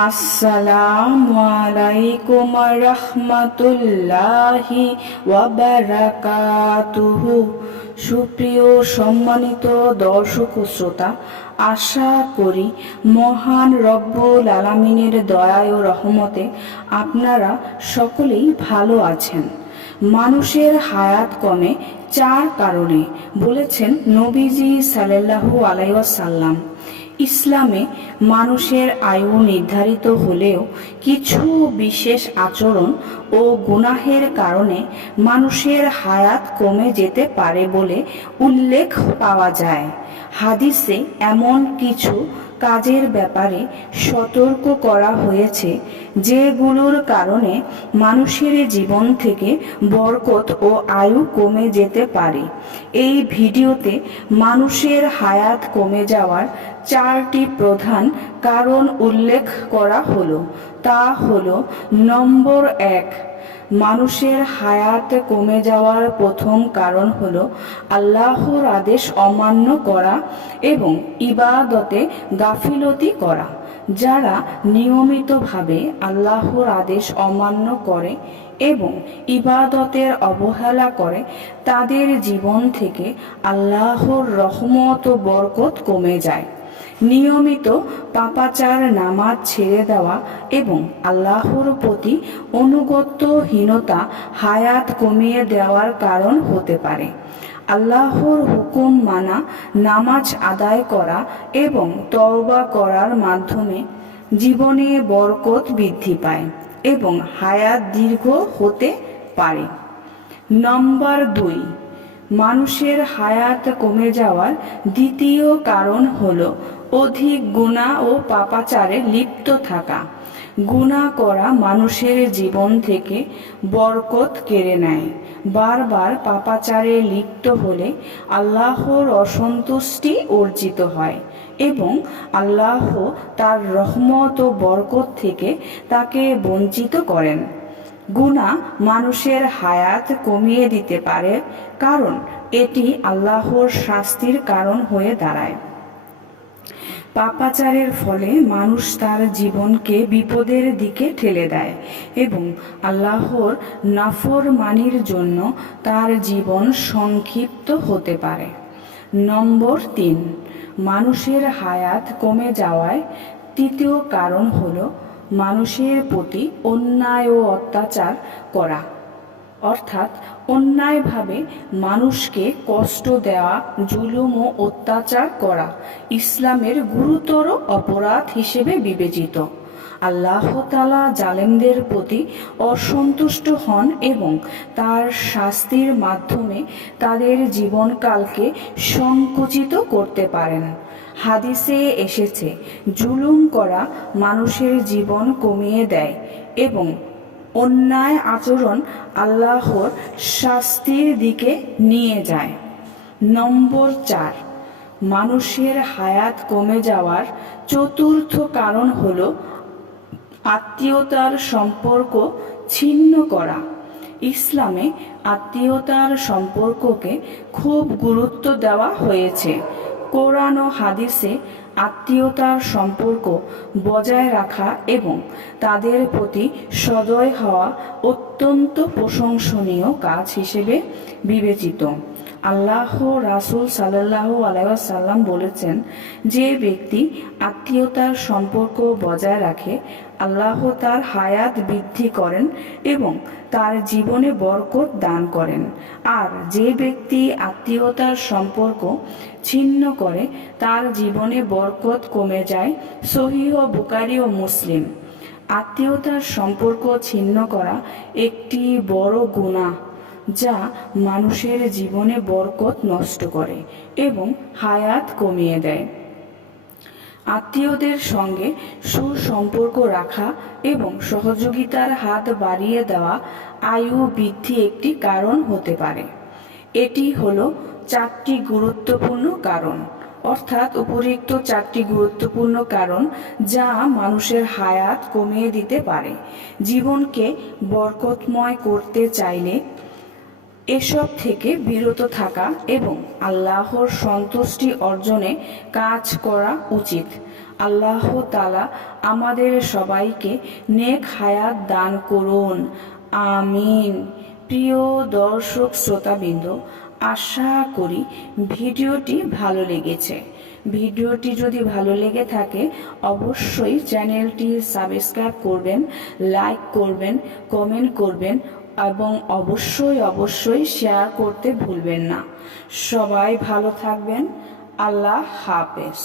আসসালামু আলাইকুম রাহমাতুল্লাহি ওয়া বারাকাতুহু। সুপ্রিয় সম্মানিত দর্শক ও শ্রোতা, আশা করি মহান রব্বুল আলামিনের দয়া ও রহমতে আপনারা সকলেই ভালো আছেন। মানুষের হায়াত কমে 4 কারণে বলেছেন নবীজি সাল্লাল্লাহু আলাইহি ওয়াসাল্লাম। ইসলামে মানুষের আয়ু নির্ধারিত হলেও কিছু বিশেষ আচরণ ও গুনাহের কারণে মানুষের হায়াত কমে যেতে পারে বলে উল্লেখ পাওয়া যায়। হাদিসে এমন কিছু কাজের ব্যাপারে সতর্ক করা হয়েছে যেগুলোর কারণে মানুষের জীবন থেকে বরকত ও আয়ু কমে যেতে পারে। এই ভিডিওতে মানুষের হায়াত কমে যাওয়ার 4টি প্রধান কারণ উল্লেখ করা হলো। তা হলো, নম্বর 1, মানুষের হায়াত কমে যাওয়ার প্রথম কারণ হলো আল্লাহর আদেশ অমান্য করা এবং ইবাদতে গাফিলতি করা। যারা নিয়মিতভাবে আল্লাহর আদেশ অমান্য করে এবং ইবাদতের অবহেলা করে তাদের জীবন থেকে আল্লাহর রহমত ও বরকত কমে যায়। নিয়মিত পাপাচার, নামাজ ছেড়ে দেওয়া এবং আল্লাহর প্রতি অনুগত্যহীনতা হায়াত কমিয়ে দেওয়ার কারণ হতে পারে। আল্লাহর হুকুম মানা, নামাজ আদায় করা এবং তওবা করার মাধ্যমে জীবনে বরকত বৃদ্ধি পায় এবং হায়াত দীর্ঘ হতে পারে। নম্বর 2, মানুষের হায়াত কমে যাওয়ার দ্বিতীয় কারণ হলো অধিক গুনাহ ও পাপাচারে লিপ্ত থাকা। গুনাহ করা মানুষের জীবন থেকে বরকত কেড়ে নেয়। বারবার পাপাচারে লিপ্ত হলে আল্লাহর অসন্তুষ্টি অর্জিত হয় এবং আল্লাহ তার রহমত ও বরকত থেকে তাকে বঞ্চিত করেন। গুনাহ মানুষের হায়াত কমিয়ে দিতে পারে, কারণ এটি আল্লাহর শাস্তির কারণ হয়ে দাঁড়ায়। পাপাচারের ফলে মানুষ তার জীবনকে বিপদের দিকে ঠেলে দেয় এবং আল্লাহর নাফরমানির জন্য তার জীবন সংক্ষিপ্ত হতে পারে। নম্বর 3, মানুষের হায়াত কমে যাওয়ার তৃতীয় কারণ হলো মানুষের প্রতি অন্যায় ও অত্যাচার করা, অর্থাৎ অন্যায়ভাবে মানুষকে কষ্ট দেওয়া, জুলুম ও অত্যাচার করা ইসলামের গুরুতর অপরাধ হিসেবে বিবেচিত। আল্লাহ তাআলা জালেমদের প্রতি অসন্তুষ্ট হন এবং তার শাস্তির মাধ্যমে তাদের জীবনকালকে সংকুচিত করতে পারেন। হাদিসে এসেছে, জুলুম করা মানুষের জীবন কমিয়ে দেয় এবং অন্যায় আচরণ আল্লাহর শাস্তির দিকে নিয়ে যায়। নম্বর 4, মানুষের হায়াত কমে যাওয়ার চতুর্থ কারণ হলো আত্মীয়তার সম্পর্ক ছিন্ন করা। ইসলামে আত্মীয়তার সম্পর্ককে খুব গুরুত্ব দেওয়া হয়েছে। কোরআন ও হাদিসে আত্মীয়তার সম্পর্ক বজায় রাখা এবং তাদের প্রতি সদয় হওয়া অত্যন্ত প্রশংসনীয় কাজ হিসেবে বিবেচিত। আল্লাহ রাসূল সাল্লাল্লাহু আলাইহি ওয়াসাল্লাম বলেছেন, যে ব্যক্তি আত্মীয়তার সম্পর্ক বজায় রাখে আল্লাহ তার হায়াত বৃদ্ধি করেন এবং তার জীবনে বরকত দান করেন, আর যে ব্যক্তি আত্মীয়তার সম্পর্ক ছিন্ন করে তার জীবনে বরকত কমে যায়। সহিহ বুখারী ও মুসলিম। আত্মীয়তার সম্পর্ক ছিন্ন করা একটি বড় গুনাহ যা মানুষের জীবনে বরকত নষ্ট করে এবং হায়াত কমিয়ে দেয়। আত্মীয়দের সঙ্গে সুসম্পর্ক রাখা এবং সহযোগিতার হাত বাড়িয়ে দেওয়া আয়ু বৃদ্ধি একটি কারণ হতে পারে। এটি হলো 4টি গুরুত্বপূর্ণ কারণ, অর্থাৎ উপরিউক্ত 4টি গুরুত্বপূর্ণ কারণ যা মানুষের হায়াত কমিয়ে দিতে পারে। জীবনকে বরকতময় করতে চাইলে এসব থেকে বিরত থাকা এবং আল্লাহর সন্তুষ্টি অর্জনে কাজ করা উচিত। আল্লাহ তাআলা আমাদের সবাইকে নেক হায়াত দান করুন, আমিন। প্রিয় দর্শক শ্রোতাবৃন্দ, আশা করি ভিডিওটি ভালো লেগেছে। ভিডিওটি যদি ভালো লেগে থাকে অবশ্যই চ্যানেলটি সাবস্ক্রাইব করবেন, লাইক করবেন, কমেন্ট করবেন এবং অবশ্যই শেয়ার করতে ভুলবেন না। সবাই ভালো থাকবেন। আল্লাহ হাফেজ।